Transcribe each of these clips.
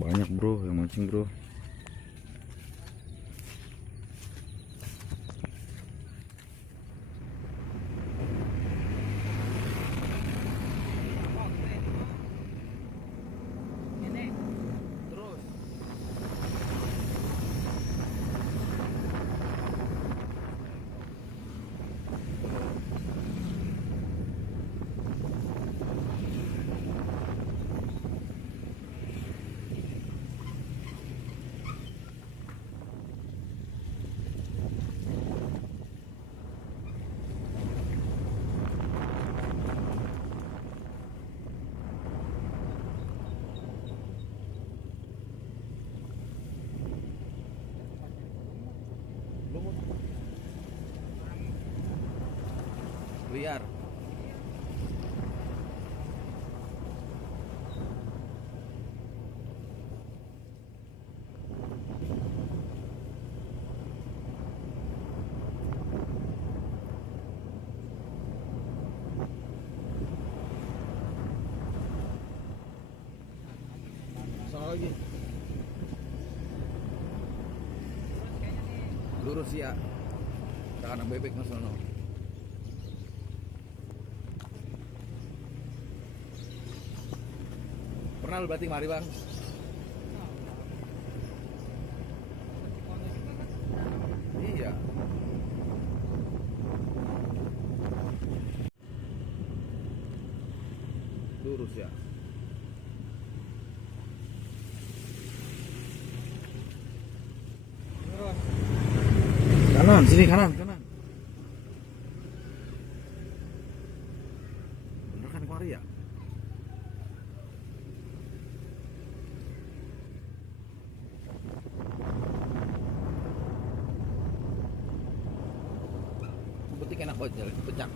Banyak bro yang mancing bro. Liar. Sana lagi. Lurus ya. Ke anak bebek mas sono. Pernah lu berarti mari bang? Iya. Lurus ya. Kanan, sini kanan, kanan. Bener kan kemari ya? Betik enak banget jalan, pecah.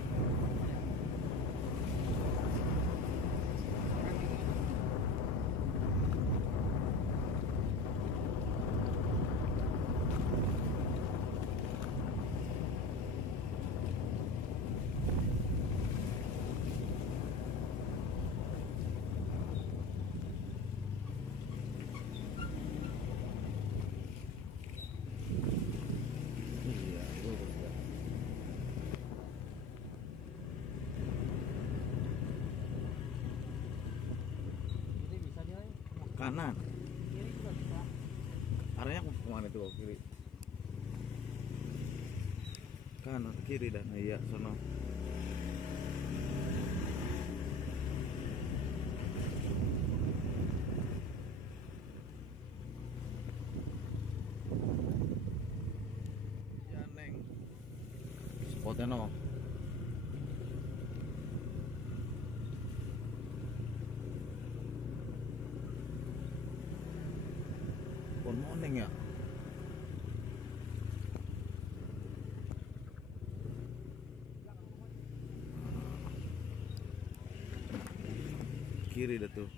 Iya, lurus ya. Kanan. Arahnya kemana tuh kiri? Kanan kiri dan iya sono. Ya neng. Spotnya no. Pon morning ya. Kiri dah tuh.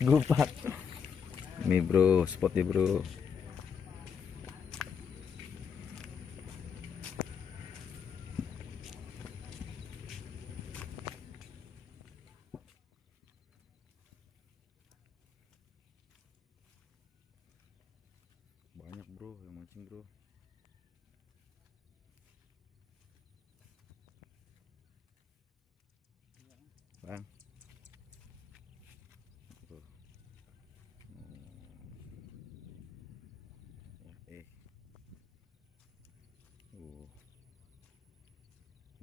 Gupat. Nih bro, spotnya bro. Banyak bro yang mancing bro. Bang. Bro. Eh.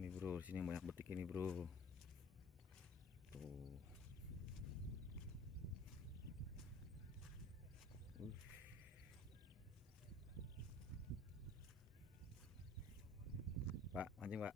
Ini bro, sini yang banyak betik ini bro. Tuh. Pak, mancing pak.